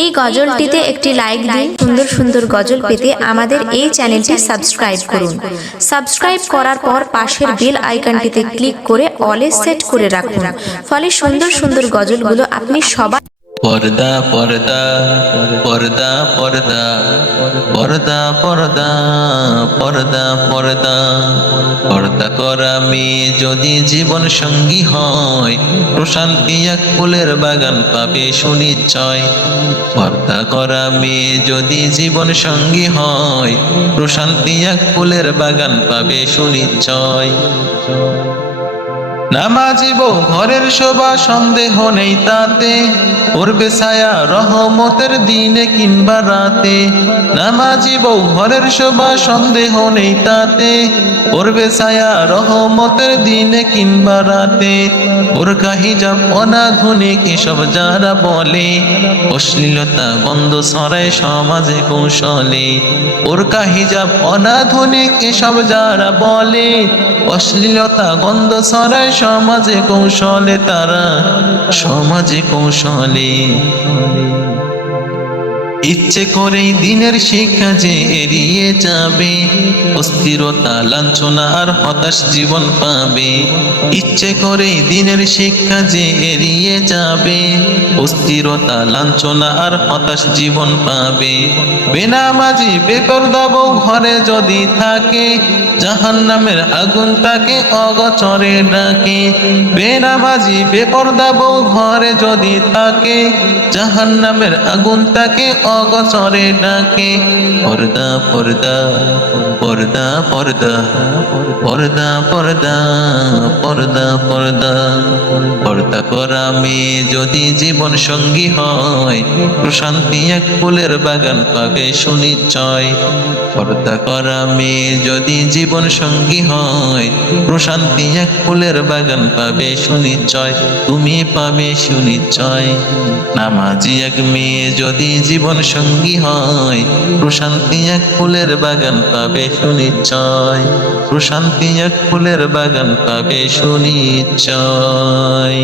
এই গজলটিতে একটি লাইক দিন। সুন্দর সুন্দর গজল পেতে আমাদের এই চ্যানেলটি সাবস্ক্রাইব করুন। সাবস্ক্রাইব করার পর পাশের বেল আইকনটিতে ক্লিক করে অলে সেট করে রাখুন, ফলে সুন্দর সুন্দর গজলগুলো আপনি সবার পর্দা পর্দা পর্দা পর্দা পর্দা পর্দা পর্দা পর্দা পর্দা করা মেয়ে যদি জীবন সঙ্গী হয়, প্রশান্তি এক ফুলের বাগান পাবে সুনিশ্চয়। পর্দা করা মেয়ে যদি জীবন সঙ্গী হয়, প্রশান্তি এক ফুলের বাগান পাবে সুনিশ্চয়। নামাজি বউ ঘরের শোভা সন্দেহ নেই তাতে, পড়বে ছায়া রহমতের দিনে কিংবা রাতে। নামাজি বউ ঘরের শোভা সন্দেহ নেই তাতে, পড়বে ছায়া রহমতের দিনে কিংবা রাতে। বোরকা হিজাব অনাধুনিক এসব যারা বলে, অশ্লীলতা গন্ধ ছড়ায় সমাজে কৌশলে। বোরকা হিজাব অনাধুনিক এসব যারা বলে, অশ্লীলতা গন্ধ ছড়ায় সমাজে কৌশলে, তারা সমাজে কৌশলে। ইচ্ছে করেই দিনের শিক্ষা যে এড়িয়ে যাবে, অস্থিরতা লাঞ্ছনা আর হতাশ জীবন পাবে। ইচ্ছে করেই দিনের শিক্ষা যে এড়িয়ে যাবে, অস্থিরতা লাঞ্ছনা আর হতাশ জীবন পাবে। বেনামাজি বেপরদা বউ ঘরে যদি থাকে, জাহান্নামের আগুন তাকে অগচরে ডাকে। বেনামাজি বেপরদা বউ ঘরে যদি থাকে, জাহান্নামের আগুন তাকে অগচরে ডাকে। পর্দা পর্দা পর্দা পর্দা পর্দা পর্দা পর্দা পর্দা পর্দা করা মেয়ে যদি জীবন সঙ্গী হয়, প্রশান্তি এক ফুলের বাগান পাবে সুনিশ্চয়। পর্দা করা মেয়ে যদি জীবন সঙ্গী হয়, প্রশান্তি এক ফুলের বাগান পাবে সুনিশ্চয়। তুমি পাবে সুনিশ্চয়। নামাজি এক মেয়ে যদি জীবন সঙ্গী হয়, প্রশান্তি এক ফুলের বাগান পাবে সুনিশ্চয়। প্রশান্তি এক ফুলের বাগান পাবে সুনিশ্চয়।